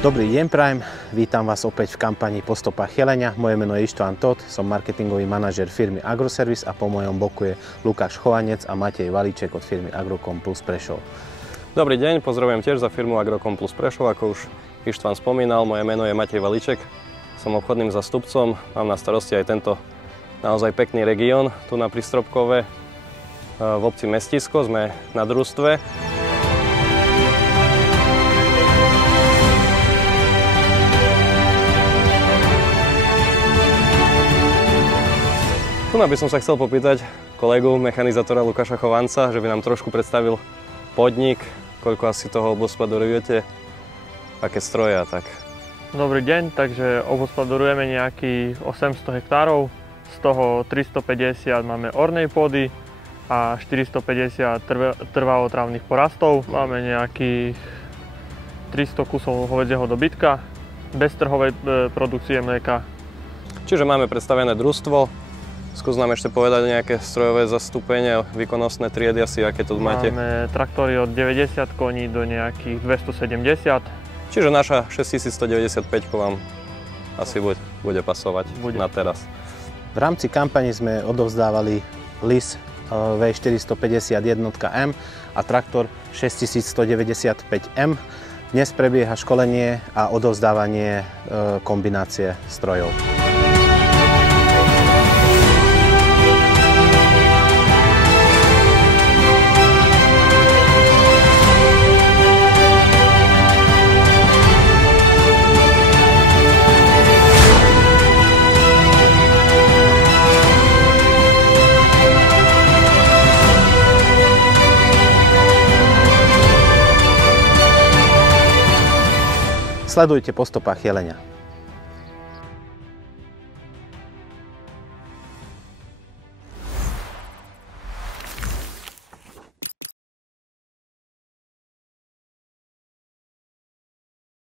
Dobrý deň prajem, vítam vás opäť v kampani Po stopách jelenia. Moje meno je Ištván Tóth, som marketingový manažer firmy Agroservice a po mojom boku je Lukáš Chovanec a Matej Valíček od firmy Agrocom Plus Prešov. Dobrý deň, pozdravujem tiež za firmu Agrocom Plus Prešov, ako už Ištván spomínal, moje meno je Matej Valíček, som obchodným zástupcom, mám na starosti aj tento naozaj pekný región, tu na Pristropkove, v obci Mestisko, sme na družstve. Tu by som sa chcel popýtať kolegu mechanizátora Lukáša Chovanca, že by nám trošku predstavil podnik, koľko asi toho obhospodarujete, aké stroje a tak. Dobrý deň, takže obhospodarujeme nejakých 800 hektárov, z toho 350 máme ornej pôdy a 450 trvalotrávnych porastov. Máme nejakých 300 kusov hovädzieho dobytka, bez trhovej produkcie mlieka. Čiže máme predstavené družstvo. Skús nám ešte povedať nejaké strojové zastúpenie, výkonnostné triedy asi, aké tu máte? Máme traktory od 90 koní do nejakých 270. Čiže naša 6195 vám asi bude pasovať na teraz. V rámci kampane sme odovzdávali LIS V451M a traktor 6195M. Dnes prebieha školenie a odovzdávanie kombinácie strojov. Sledujte Po stopách jelenia.